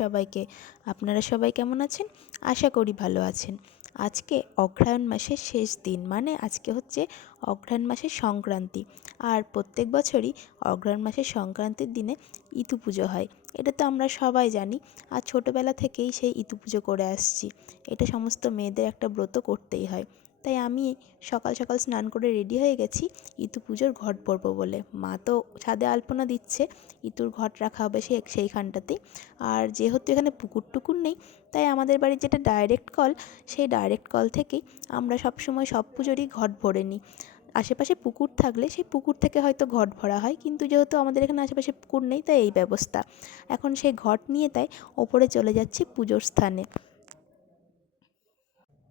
সবাইকে। আপনারা সবাই কেমন আছেন? আশা করি ভালো আছেন। আজকে অঘ্রায়ণ মাসের শেষ দিন, মানে আজকে হচ্ছে অঘ্রায়ণ মাসের সংক্রান্তি। আর প্রত্যেক বছরই অঘ্রায়ণ মাসের সংক্রান্তির দিনে ইতু পুজো হয়। এটা তো আমরা সবাই জানি। আর ছোটোবেলা থেকেই সেই ইতু পুজো করে আসছি। এটা সমস্ত মেয়েদের একটা ব্রত করতেই হয়। তাই আমি সকাল সকাল স্নান করে রেডি হয়ে গেছি ইতু পুজোর ঘট ভরবো বলে। মা তো ছাদে আলপনা দিচ্ছে, ইতুর ঘট রাখা হবে সেইখানটাতেই। আর যেহেতু এখানে পুকুর টুকুর নেই, তাই আমাদের বাড়ির যেটা ডাইরেক্ট কল, সেই ডাইরেক্ট কল থেকেই আমরা সবসময় সব পুজোরই ঘট ভরে নিই। আশেপাশে পুকুর থাকলে সেই পুকুর থেকে হয়তো ঘট ভরা হয়, কিন্তু যেহেতু আমাদের এখানে আশেপাশে পুকুর নেই, তাই এই ব্যবস্থা। এখন সেই ঘট নিয়ে তাই ওপরে চলে যাচ্ছি পুজোর স্থানে।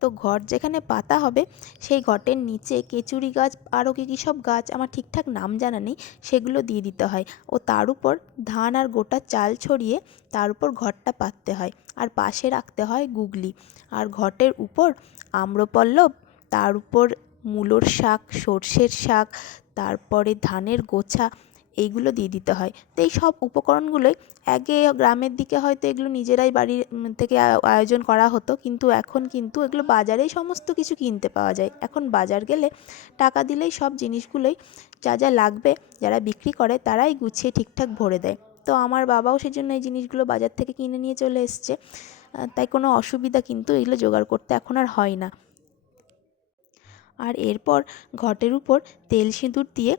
তো ঘট যেখানে পাতা হবে সেই ঘটের নিচে কেচুরি গাছ আরও কী সব গাছ আমার ঠিকঠাক নাম জানা নেই, সেগুলো দিয়ে দিতে হয়। ও তার উপর ধান আর গোটা চাল ছড়িয়ে তার উপর ঘটটা পাততে হয়। আর পাশে রাখতে হয় গুগলি। আর ঘটের উপর আম্রপল্লব, তার উপর মূলোর শাক, সর্ষের শাক, তারপরে ধানের গোছা, এইগুলো দিয়ে দিতে হয়। তো এই সব উপকরণগুলোই আগে গ্রামের দিকে হয়তো এগুলো নিজেরাই বাড়ির থেকে আয়োজন করা হতো, কিন্তু এখন কিন্তু এগুলো বাজারেই সমস্ত কিছু কিনতে পাওয়া যায়। এখন বাজার গেলে টাকা দিলেই সব জিনিসগুলোই যা যা লাগবে যারা বিক্রি করে তারাই গুছিয়ে ঠিকঠাক ভরে দেয়। তো আমার বাবাও সেজন্য এই জিনিসগুলো বাজার থেকে কিনে নিয়ে চলে এসছে। তাই কোনো অসুবিধা কিন্তু এগুলো জোগাড় করতে এখন আর হয় না। আর এরপর ঘটের উপর তেল সিঁদুর দিয়ে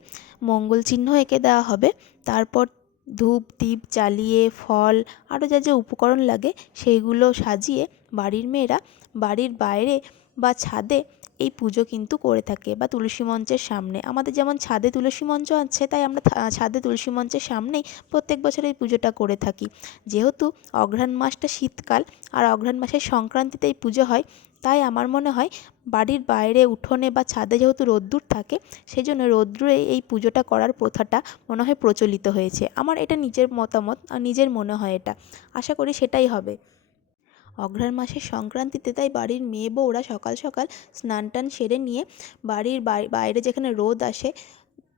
মঙ্গল চিহ্ন এঁকে দেওয়া হবে। তারপর ধূপ দ্বীপ জ্বালিয়ে ফল আরও যা যা উপকরণ লাগে সেইগুলো সাজিয়ে বাড়ির মেয়েরা বাড়ির বাইরে বা ছাদে এই পুজো কিন্তু করে থাকে, বা তুলসী মঞ্চের সামনে। আমাদের যেমন ছাদে তুলসী মঞ্চ আছে, তাই আমরা ছাদে তুলসী মঞ্চের সামনেই প্রত্যেক বছর এই পুজোটা করে থাকি। যেহেতু অঘ্রাণ মাসটা শীতকাল আর অঘ্রাণ মাসের সংক্রান্তিতে এই পুজো হয়, তাই আমার মনে হয় বাড়ির বাইরে উঠোনে বা ছাদে যেহেতু রোদ্দুর থাকে, সেই জন্য রোদ্দুরে এই পুজোটা করার প্রথাটা মনে হয় প্রচলিত হয়েছে। আমার এটা নিজের মতামত আর নিজের মনে হয় এটা। আশা করি সেটাই হবে। অঘ্রাণ মাসের সংক্রান্তিতে তাই বাড়ির মেয়ে বউরা সকাল সকাল স্নান টান সেরে নিয়ে বাড়ির বাইরে যেখানে রোদ আসে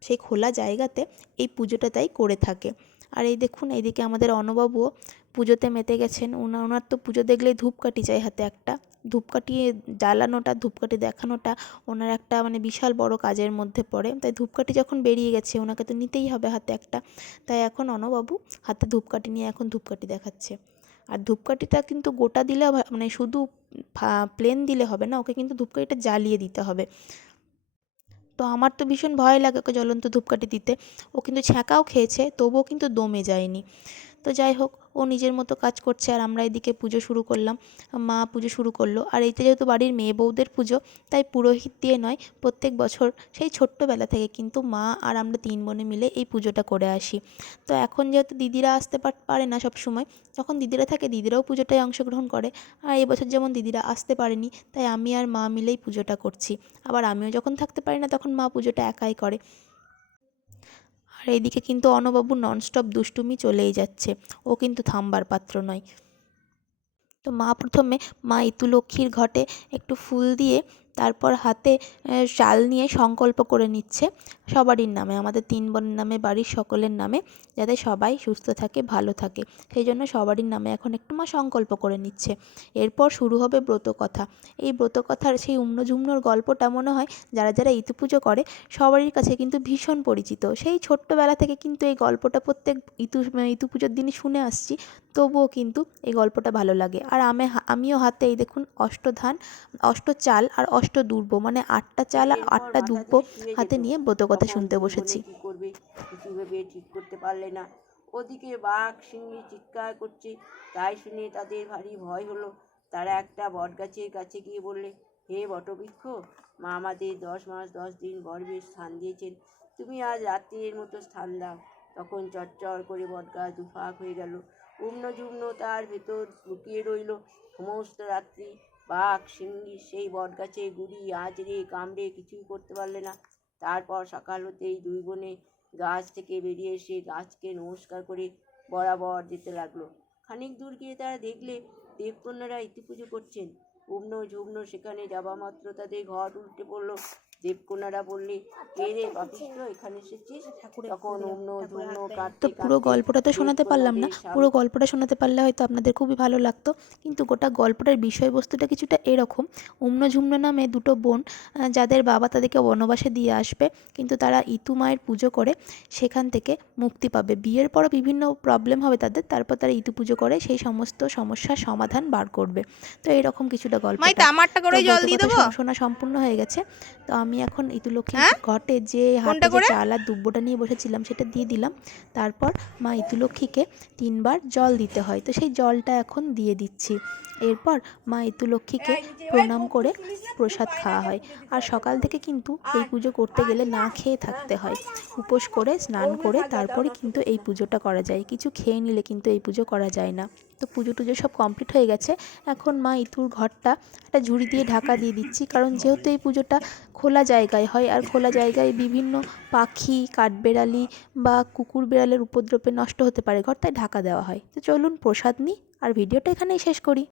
সেই খোলা জায়গাতে এই পুজোটা তাই করে থাকে। আর এই দেখুন, এইদিকে আমাদের অনুবাবুও পুজোতে মেতে গেছেন। ওনার তো পুজো দেখলেই ধূপকাঠি চাই হাতে একটা। ধূপকাঠি জ্বালানোটা, ধূপকাঠি দেখানোটা ওনার একটা মানে বিশাল বড় কাজের মধ্যে পড়ে। তাই ধূপকাঠি যখন বেরিয়ে গেছে ওনাকে তো নিতেই হবে হাতে একটা। তাই এখন অনুবাবু হাতে ধূপকাঠি নিয়ে এখন ধূপকাঠি দেখাচ্ছে। আর ধূপকাঠিটা কিন্তু গোটা দিলে মানে শুধু প্লেন দিলে হবে না, ওকে কিন্তু ধূপকাঠিটা জ্বালিয়ে দিতে হবে। তো আমার তো ভীষণ ভয় লাগে ওকে জ্বলন্ত ধূপকাঠি দিতে। ও কিন্তু ছ্যাঁকাও খেয়েছে, তবুও কিন্তু দমে যায়নি। তো যাই হোক, ও নিজের মতো কাজ করছে আর আমরা এদিকে পুজো শুরু করলাম। মা পুজো শুরু করলো। আর এইটা যেহেতু বাড়ির মেয়ে বউদের পুজো, তাই পুরোহিত দিয়ে নয়, প্রত্যেক বছর সেই ছোট্টবেলা থেকে কিন্তু মা আর আমরা 3 বোনে মিলে এই পুজোটা করে আসি। তো এখন যেহেতু দিদিরা আসতে পারে না সব সময়, যখন দিদিরা থাকে দিদিরাও পুজোটায় অংশগ্রহণ করে। আর এবছর যেমন দিদিরা আসতে পারেনি, তাই আমি আর মা মিলেই পুজোটা করছি। আবার আমিও যখন থাকতে পারি না তখন মা পুজোটা একাই করে। আর এইদিকে কিন্তু অনুবাবু ননস্টপ দুষ্টুমি চলেই যাচ্ছে। ও কিন্তু থামবার পাত্র নয়। তো প্রথমে মা ইতুলক্ষ্মীর ঘটে একটু ফুল দিয়ে তারপর হাতে শাল নিয়ে সংকল্প করে নিচ্ছে সবারই নামে, আমাদের 3 বোনের নামে, বাড়ির সকলের নামে, যাতে সবাই সুস্থ থাকে, ভালো থাকে। সেই জন্য সবারই নামে এখন একটু মা সংকল্প করে নিচ্ছে। এরপর শুরু হবে ব্রতকথা। এই ব্রতকথার সেই ঝুমনোর গল্পটা মনে হয় যারা যারা ইতু পুজো করে সবারই কাছে কিন্তু ভীষণ পরিচিত। সেই ছোট্টবেলা থেকে কিন্তু এই গল্পটা প্রত্যেক ইতু পুজোর দিনই শুনে আসছি, তবুও কিন্তু এই গল্পটা ভালো লাগে। আর আমিও হাতে এই দেখুন অষ্টধান, চাল আর অষ্টদূর্ব, মানে 8টা চাল আর 8টা দুর্ব হাতে নিয়ে ব্রতকথা শুনতে বসেছি। কি করবে কিছু ভেবে ঠিক করতে পারলে না। ওদিকে বাঘ সিংহী চিৎকার করছে, তাই শুনে তাদের ভারী ভয় হলো। তারা একটা বটগাছের কাছে গিয়ে বললে, হে বটবৃক্ষ, মা আমাদের 10 মাস 10 দিন গর্ভে স্থান দিয়েছেন, তুমি আজ রাত্রির মতো স্থান দাও। তখন চটচড় করে বটগাছ দুফাক হয়ে গেল। ঝুমনো তার ভেতর লুকিয়ে রইল। সমস্ত রাত্রি বাঘ সিংহী সেই বটগাছের গুড়ি আঁচড়ে কামড়ে কিছুই করতে পারলে না। তারপর সকাল হতেই 2 বোনে গাছ থেকে বেরিয়ে এসে গাছকে নমস্কার করে বরাবর যেতে লাগলো। খানিক দূর গিয়ে তারা দেখলে দেবকন্যারা ইতি পুজো করছেন। ঝুমনো সেখানে যাবা মাত্র তাদের ঘট উল্টে পড়ল। দেবকন্যারা বললে, কে রে পাপিষ্ঠ, এখানে এসেছিস? তখন অন্য ধুম্ন তো কাঁদতে পুরো কাঁদতে গল্পটা তো শোনাতে পারলাম না, দেবকন্যাদের পুরো গল্পটা শোনাতে পারলে হয়তো আপনাদের খুবই ভালো লাগতো, কিন্তু গোটা গল্পটার বিষয়বস্তুটা কিছুটা এরকম। অম্ন ঝুম্ন নামে দুটো বোন, যাদের বাবা তাদেরকে বনবাসে দিয়ে আসবে, কিন্তু তারা ইতু মায়ের পুজো করে সেখান থেকে মুক্তি পাবে। বিয়ের পরও বিভিন্ন প্রবলেম হবে তাদের, তারপর তারা ইতু পুজো করে সেই সমস্ত সমস্যার সমাধান বার করবে। তো এরকম কিছুটা গল্পটা। তো গল্প কথা শোনা সম্পূর্ণ হয়ে গেছে। তো আমি এখন ইতু লক্ষ্মীর ঘটে যে হাতে যে চাল আর দুব্বটা নিয়ে বসেছিলাম সেটা দিয়ে দিলাম। তারপর মা ইতু লক্ষ্মীকে 3 বার জল দিতে হয়, তো সেই জলটা এখন দিয়ে দিচ্ছি। এরপর মা ইতু লক্ষ্মীকে প্রণাম করে প্রসাদ খাওয়া হয়। আর সকাল থেকে কিন্তু এই পুজো করতে গেলে না খেয়ে থাকতে হয়, উপোস করে স্নান করে তারপরে কিন্তু এই পুজোটা করা যায়। কিছু খেয়ে নিলে কিন্তু এই পুজো করা যায় না। তো পুজো টুজো সব কমপ্লিট হয়ে গেছে। এখন মা ইতুর ঘরটা একটা ঝুড়ি দিয়ে ঢাকা দিয়ে দিচ্ছি, কারণ যেহেতু এই পুজোটা খোলা জায়গায় হয়, আর খোলা জায়গায় বিভিন্ন পাখি, কাঠবেড়ালি বা কুকুর বেড়ালের উপদ্রবে নষ্ট হতে পারে ঘর, তাই ঢাকা দেওয়া হয়। তো চলুন প্রসাদ নিই আর ভিডিওটা এখানেই শেষ করি।